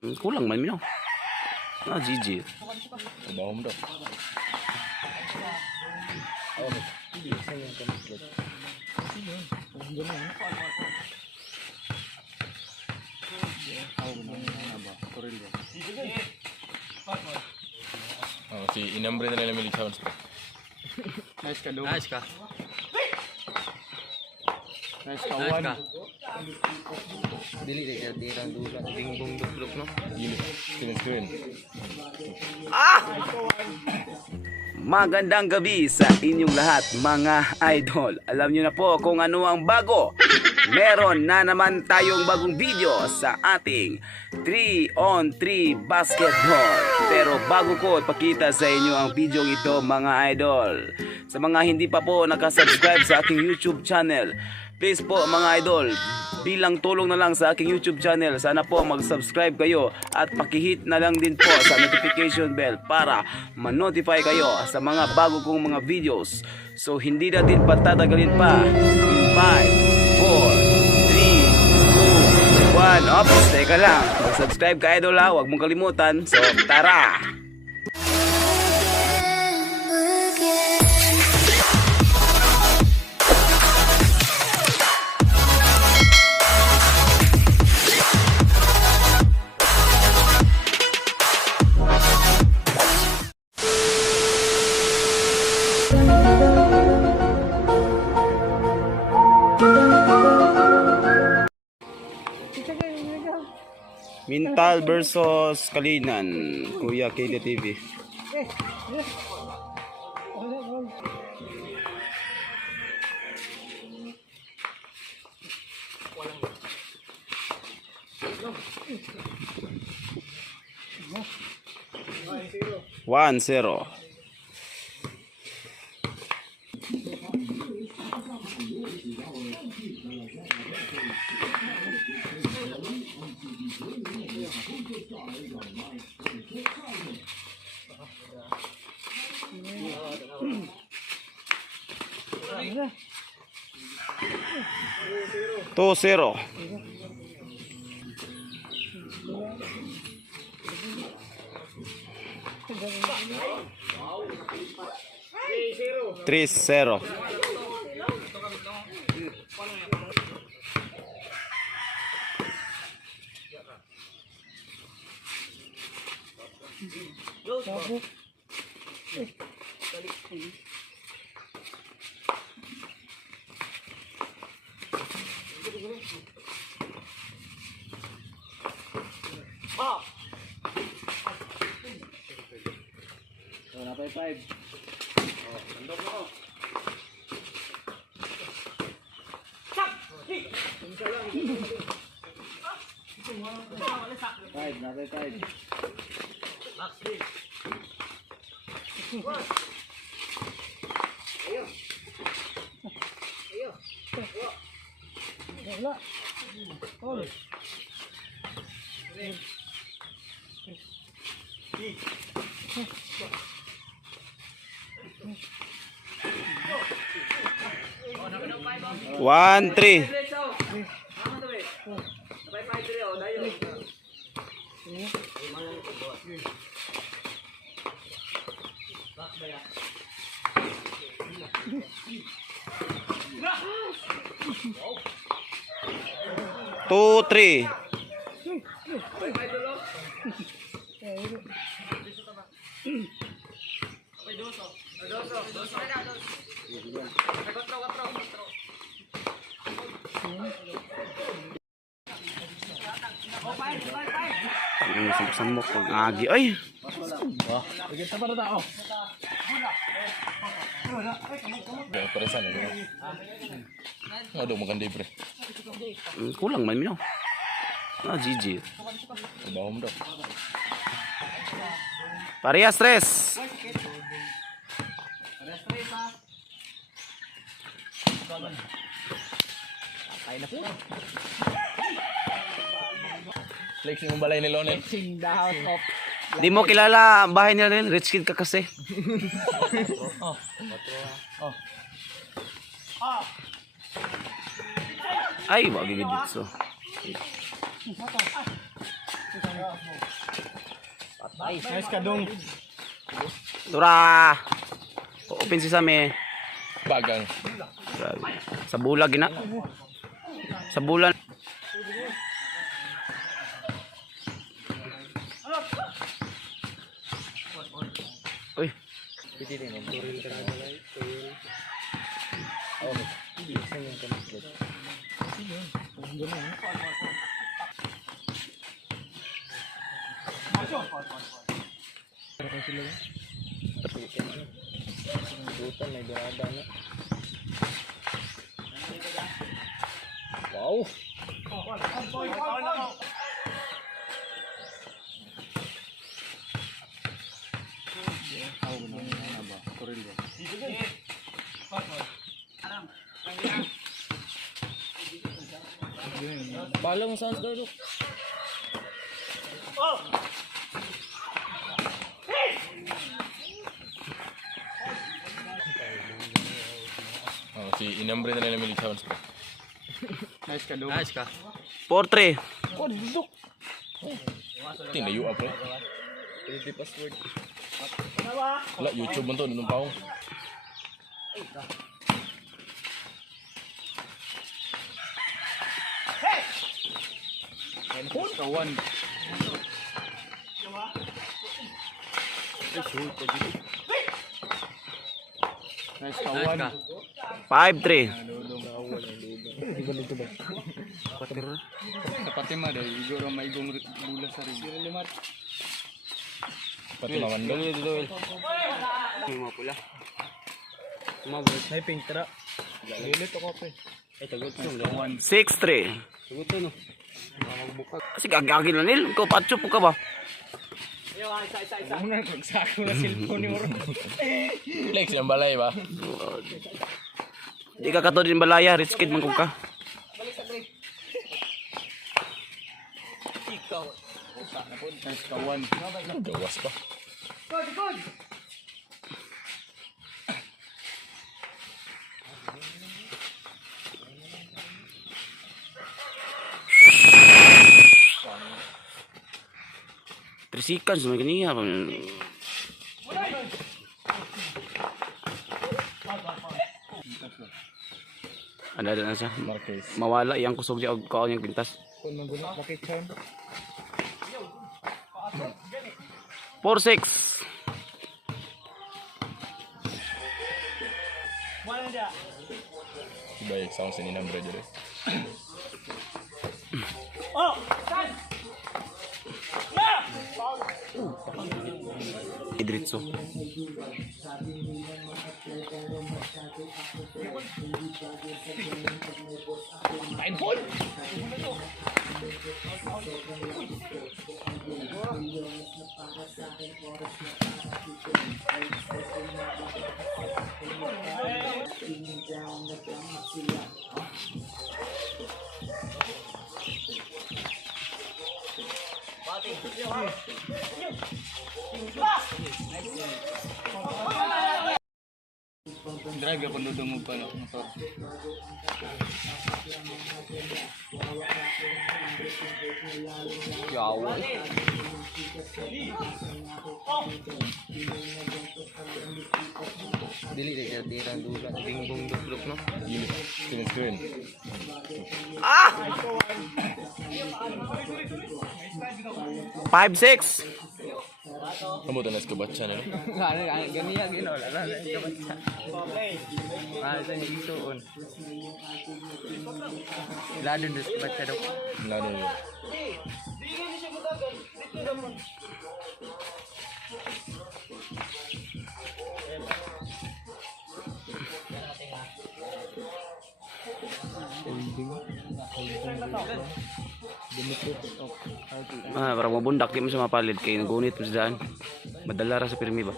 Kulang man mo. GG. Trabaho mo daw. Si inambre na lang milig sounds ko. Nice ka, Dom. Nice ka. Nice ka, Juan. Dili di lang dula bingbong duklok no. Dili. Screen. Magandang gabi sa inyong lahat mga idol. Alam nyo na po kung ano ang bago. Meron na naman tayong bagong video sa ating 3-on-3 basketball. Pero bago ko ipakita sa inyo ang video ito mga idol, sa mga hindi pa po nakasubscribe sa aking YouTube channel, please po mga idol, bilang tulong na lang sa aking YouTube channel, sana po mag-subscribe kayo at pakihit na lang din po sa notification bell para ma-notify kayo sa mga bago kong mga videos. So hindi natin patatagalin pa. 5, 4, 3, 2, 1. Ops, teka lang. Mag-subscribe ka idol ha, huwag mong kalimutan. So tara! Mintal versus Kalinan, Kuya KDTV. One zero. Two zero. Three zero. One three. Two three. Ang samok pag agi ay. Bigyan pa na tao. Presan na. Ano maganda pre. Kulang man mo. GG. Trabaho mo daw. Parehas stress. Flex yung balay ni Lonel. Di mo kilala ang bahay nila rin. Rich kid ka kasi. Ay, wag gigit so. Nice ka dong. Tura! Open si Same. Bagang. Sa bulag gina. Sa bulan. Uy. Wow. Balong sounds daw. Oh, si inambre na nila milig sounds. Nice ka dong. Nice ka. 4-3. Tinayo up eh. Pwede password. Wala, YouTube mo to, nung paong. Nice ka 1. Nice ka 1. 5-3. Sa Fatima dahil siguro may igong bula sa rin. Pati mamandol. Mga pula. May pink tara. Lilit ako pa eh. Ay, tagot ko. 6-3. Tagot ko no. Kasi gagagin na nil. Ikaw patso po ka ba? Muna nagsako na cellphone ni Moro. Flex yung balay ba? Di ka kato din balaya. Rich kid man kung ka. Nice ka 1. Gawas pa. Trisikan sa mga kaniya. Ada na siya. Marquez. Mawala iyang kusog siya o kaon yung pintas. Kung magulat bakit siya. 4-6. Iba yung sounds ni inambre dito. Idritso. Drive ako dudong mo pa no motor. Yawa. Dili dia tira dulu tingbong duplok no. Yun. Screen. 5-6. Kamu tanas ke baca na no? Gani ya gino la kabaca. Sa hisuon. Ladon dus baca dok. Lado yun. Para mabundak di mo sa mapalid kay nagunit mo sa daan. Madala ra sa pirmi ba?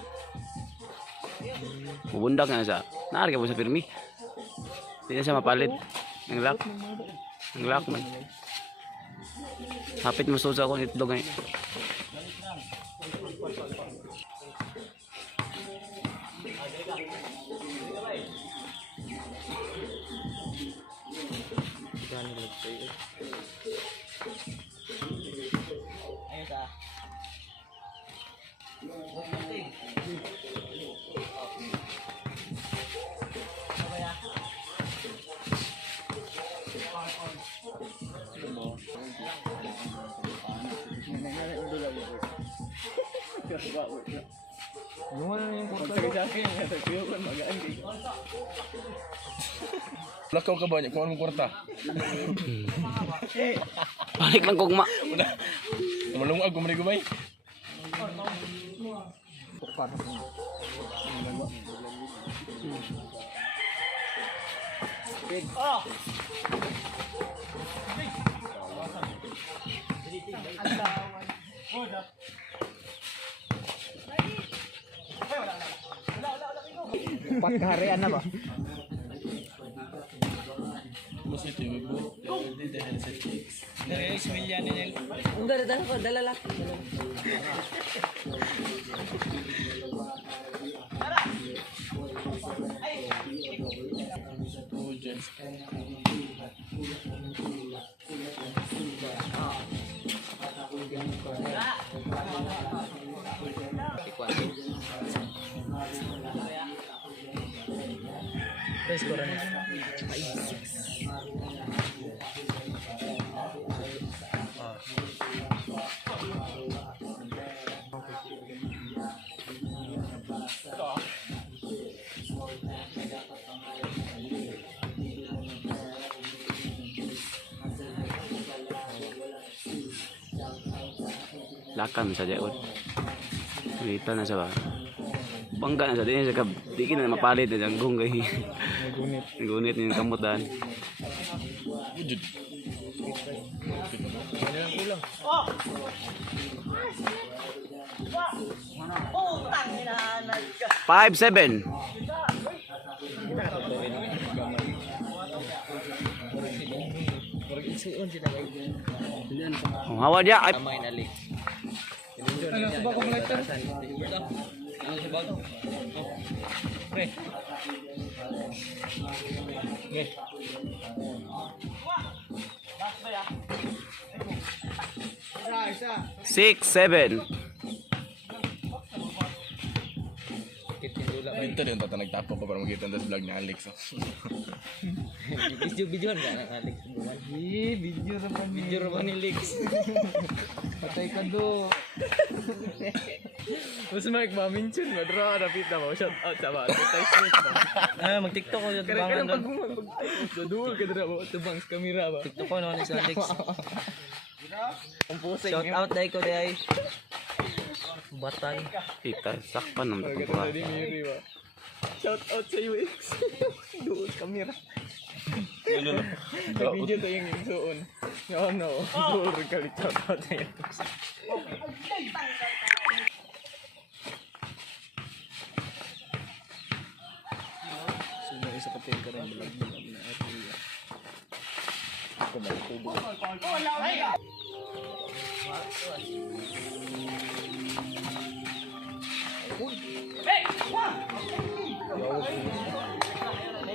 Mabundak na sa. Naari ka mo sa pirmi. Di na siya mapalid. Ang lock. Ang lock man. Hapit mo sa akong itlog ay. Lakaw ka ba niya? Kung anong kwarta? Balik lang kugma. Malungag, gumay-gumay. Pat kaharian na ba? Mas ito yung ibu. The handset cakes. Enggak ada ko, dala lang. Oh, Jens. Guys, koran. Lakam sa diyon. Kita na sa ba. Bangga na sa diyan sa di na mapalit na ang gunggay. Gunit yung kamutan. Wujud. 5-7. Oh, hawa dia. Ay, Main alik. Ano, subak ko lighter? Ano subak? Pre. Okay. 6-7. Kitindula. Ito din tata nagtapo pa para makita sa vlog ni Alex. Video-videoan ka ng Alex. Video sa pa Video ra ni Alex. Patay ka do. Mas Mike maminchun madra rapid na mo. Shout out sa ba. Advertisement ba. Ah, mag-TikTok ko sa Kaya tubangan pag doon. duol ka dira mo tubang sa kamera ba. TikTok ko no sa Alex. Compose Shout out dai ko dai. Batay. Kita sakpan ng Kaya pagkuha. di miri ba. Shout out sa UX. Duol kamera. Ano na? Video to yung igsuon. No. Duol ka shout out sa UX. Sino isa ka ka rin bulag-bulag na area. Ako ba ito?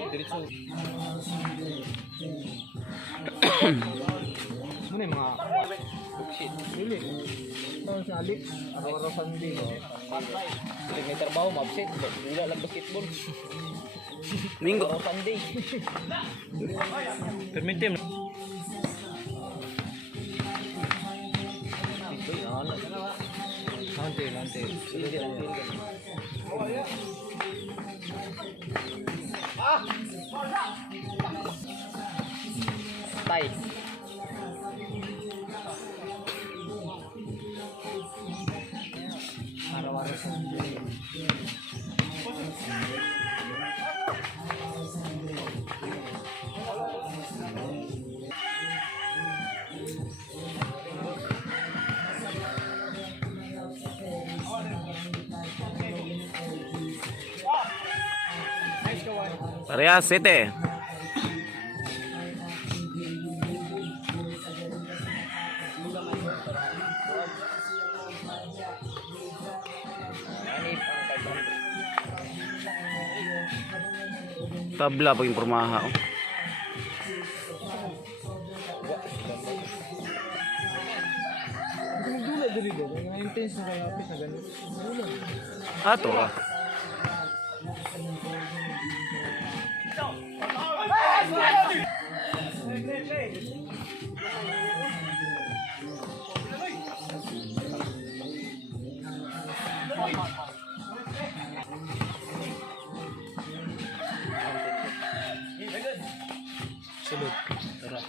Diretso. Muna yung mga shit. Dili. Ito si Alex. Araw-araw Sunday. May trabaho, ma-upset. Wala lang basketball. Minggo. Araw Sunday. Permitim. Nanti. Tay. Araw-araw Sunday. Parehas 7. Tabla pag impormaha. Oh. Dula dili intense na kaya apis na ganun. Ato ah. Sulod. Tara.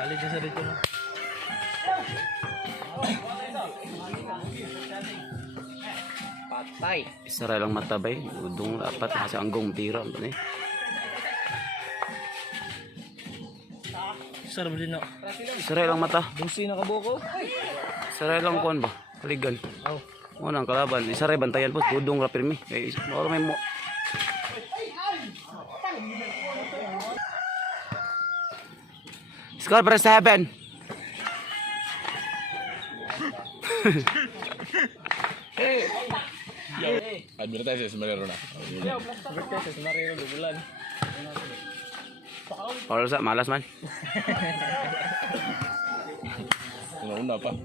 Ali dyan sa dito no. Patay. Isara lang matabay. Udong dapat kasi anggong tira. Ano eh. Sarap din no. Isara lang mata. Busi na kaboko. Isara lang kuan ba? Kaligan. Oh. Unang kalaban. Isara bantayan po. Udong rapir mi. Kaya moro may mo. Score for 7. Advertise sa Marero na. Bertes sa Marero bulan. Para sa malas man. Una pa.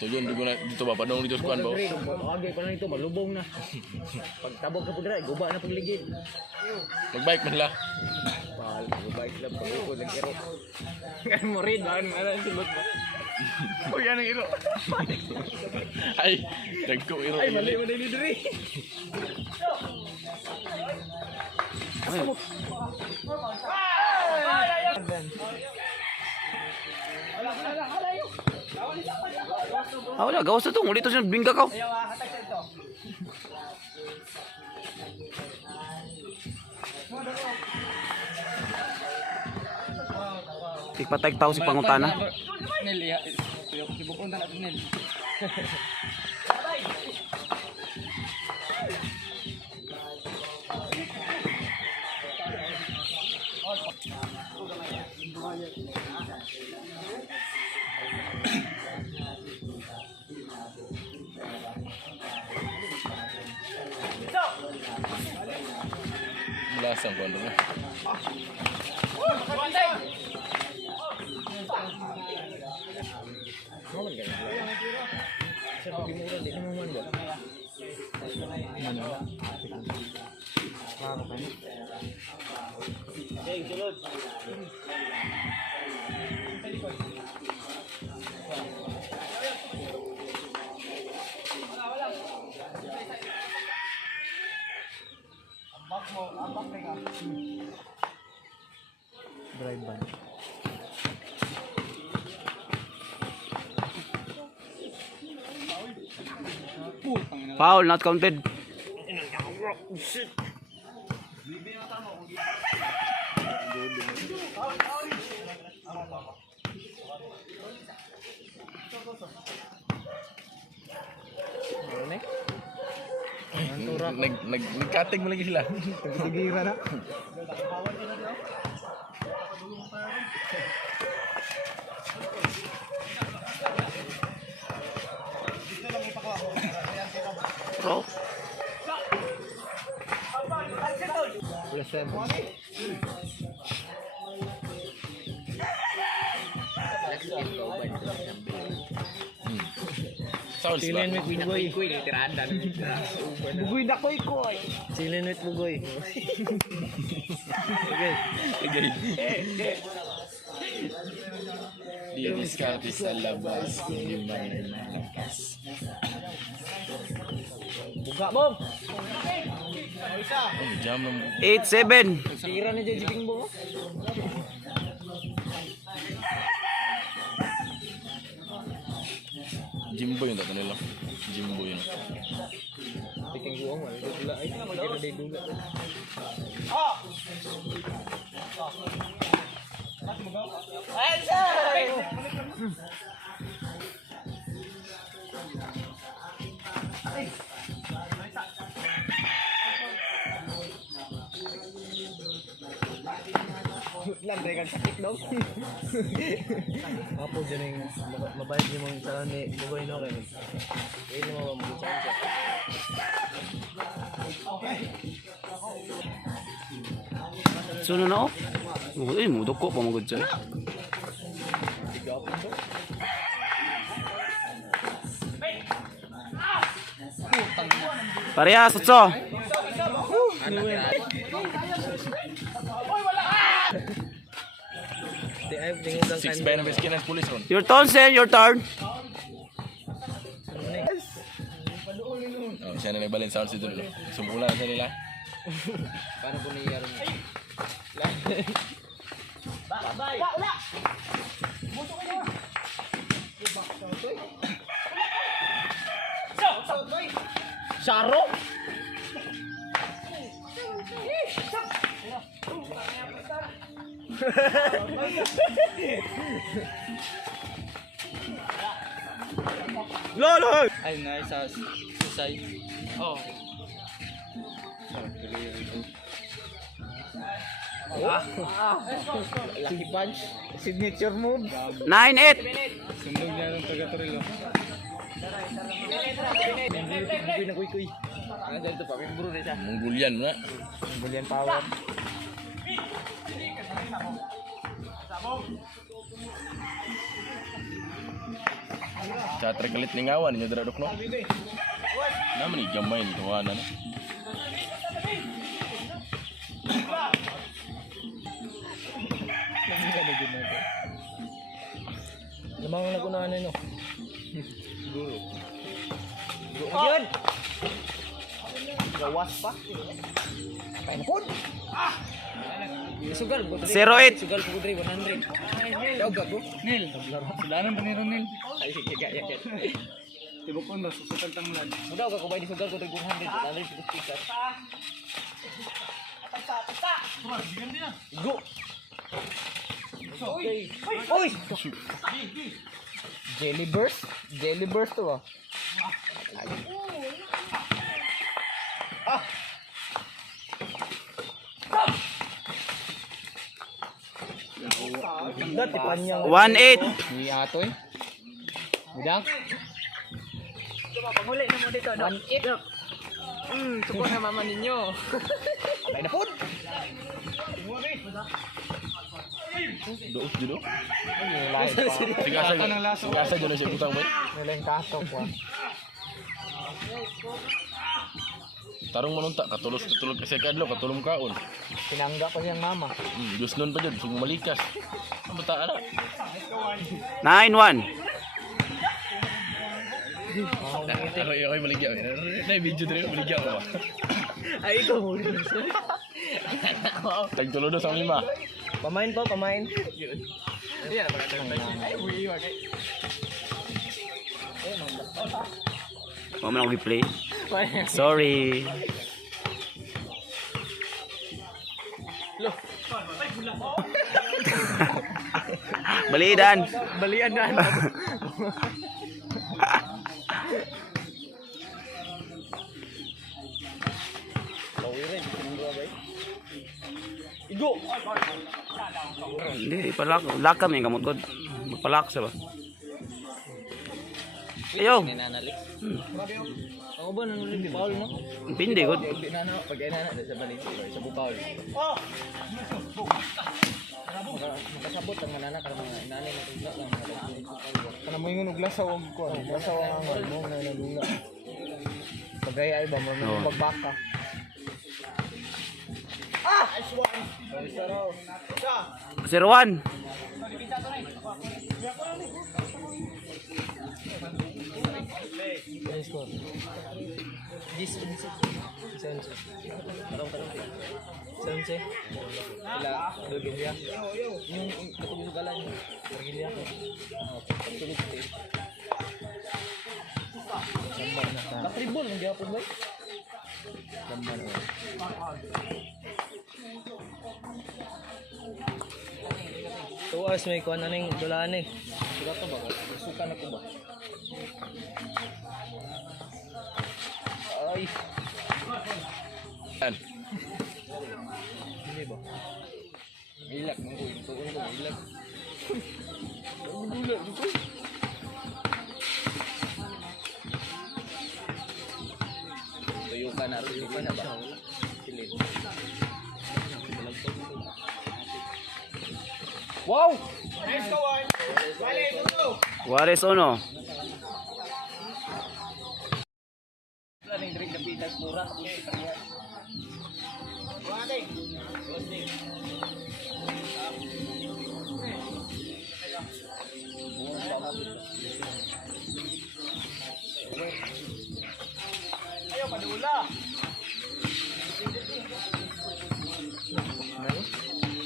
Ito yun, dito ba? Padong dito sa kuan ba? Agay pa na ito, malubong na. Pagtabog ka po dira, guba na pagligid. Mag-bike man la. Mahal, guba lang pag-uko, nag-iro. Kan mo rin, bakit ano ang silot mo? Uy, anong iro? Ay, dagko iro. Ay, mali mo na diri. Ah, wala. Gawas na to. Ulit to siya. Bingga ka. Tikpatay tao si pangutana. Nel, sibukon na natin Nel. Lasang kuan na. Drive ban. Foul, not counted. Nagkating mo lagi sila. Sigira na. Bro. Plus 7. Sounds ba? Silin with bugoy. Bugoy na koy koy. Silin with bugoy. Okay. Di diskarte sa labas kung di man ay malakas. Buka mo. Ang jam ng 8-7. Sira na dyan jiping mo. Jimbo yung tato nila. Jimbo yun. Tiking guwang wala. Dula ay. Kaya day dula. Lang dahil kang sakit daw. Apo dyan yung mabait yung mga sa ni Bugoy no kayo. Ayun mo mga mga Sunod na oh. Uy, mudok ko pa magod siya. Parehas, Otso. Di ay tingin 6 by na biskin ng pulis ron. Your turn, sir. Your turn. Oh, siya na nagbalin sound si Dulo. Sumula na sa nila. Paano po niya rin? Saro? Lolo! Ay, nice house. Side. Oh. Lucky punch. Signature move. 9-8. Sundog niya ng taga-Torilo. Kuy na kuy. Ano dito pa? Membro rin siya. Mongolian na. Bullion power. Chatre kalit ni ngawan niya dradok no. Naman ni gamay ni tawanan. Lamang nagunahan na no. Guru. Yun! Gawas pa. Kaya na po. Sugal po. 0-8. Sugal po 100. Daog ako. Nil. Sulanan pa ni Ronel. Ay, sige, kaya. Tibok ko na, susukal tang mulan. Mudaw ka kubay ni Sugal ko 100. 100 pikas. Go! Okay. Uy! Jelly burst? Jelly burst to ah. Dati pa niya. 1-8. Ni Atoy. Budang. Panghuli na mo dito. 1-8. Suko na mama ninyo. Abay na po. Doos dito. Lain pa. Sigasa dyan na siya utang ba? Nilang katok pa. Tarong manunta, katulog kasi kadlo, katulong kaon. Pinangga pa siyang mama. Diyos nun pa dyan, sung malikas. Ang bata na. 9-1. Ako maligya. Na-video dito, maligya ko ba? Ay, ikaw muli. Tagtulo doon sa lima. Pamain po, pamain. Huwag mo na replay. Sorry. Balidan. Balian na. Igo. Hindi, lakam yung kamot ko. Magpalak siya ba? Ayaw. Nanalik. Ako ba nanulit ni Paul mo? Pindi ko. Hindi na na pag inana sa balik sa Paul. Makasabot ang manana ka mga nanay na tugla lang kana mo yung nuglasaw og ko. Nuglasaw ang mo na nalula. Pagay ay ba mo magbaka. 0-1. Sila Gilya. Yung katulugalan Gilya ko. Tulog ko. Katribol ng gyapon ba? Gambar. Tuwas may kuha na ning dulaan eh. Sila to ba? Suka na ko ba? Ay. Yan. Hindi ba? Ilak mo ko. Tuon ko ilak. Ilak ko. Tuyo ka na. Tuyo ka na ba? Wow! Juarez uno.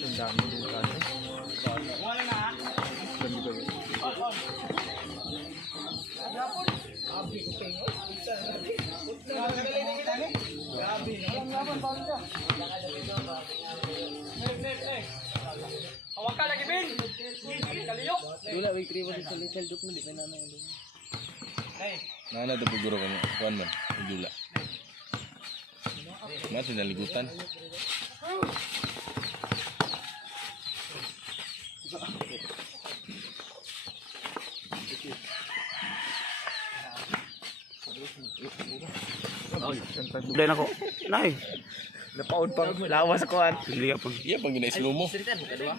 Ang dami din kasi. Dula, wait, kriwa din sa little duk mo, di ka naman yung duk. Nana to paguro ko niya. Kuan man, idula. Mati naligutan. Udah ako. Nay. Napaod pang lawas ko an. Hindi ka pag Iya pang ginay mo. Siritan, kadua.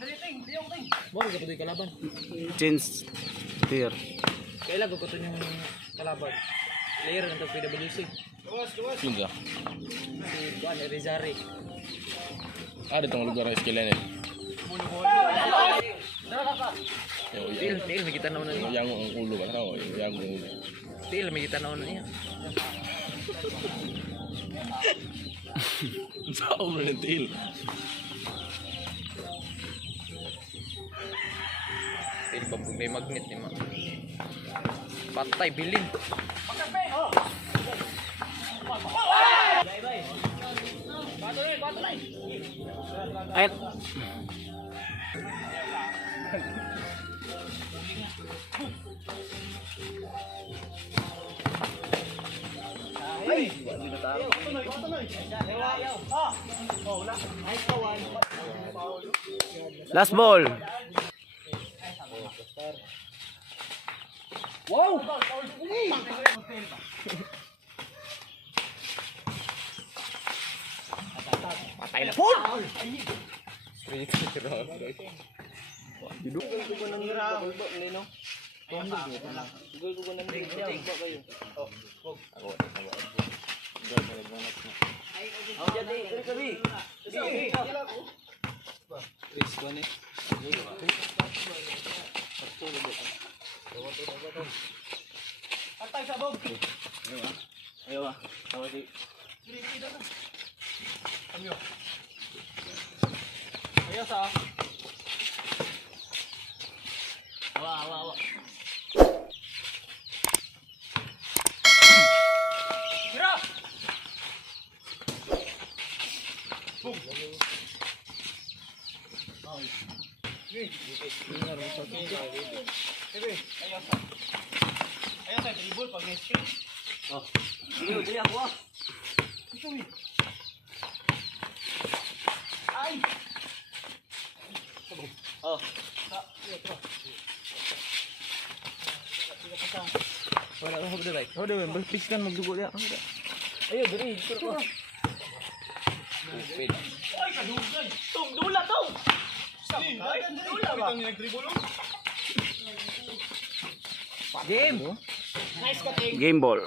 Moro ka patuloy kalaban. change tier. Kailan ko kuto yung kalaban. Player ng PWC. Kinsa. Si Juan Rizari. Ada tong lugar ang skill ni. Til, may kita na una niya. Yang ang ulo ba? Yang ang ulo. Til, may kita na una niya. Sa ulo ng til. Til, pag may magnet ni ma. Patay, bilin. Ay. Last ball. Wala ka ba dai? Oh, dewe berpis kan magdugo dia. Ayo, diri, ikut ko. Upin. Game. Game ball.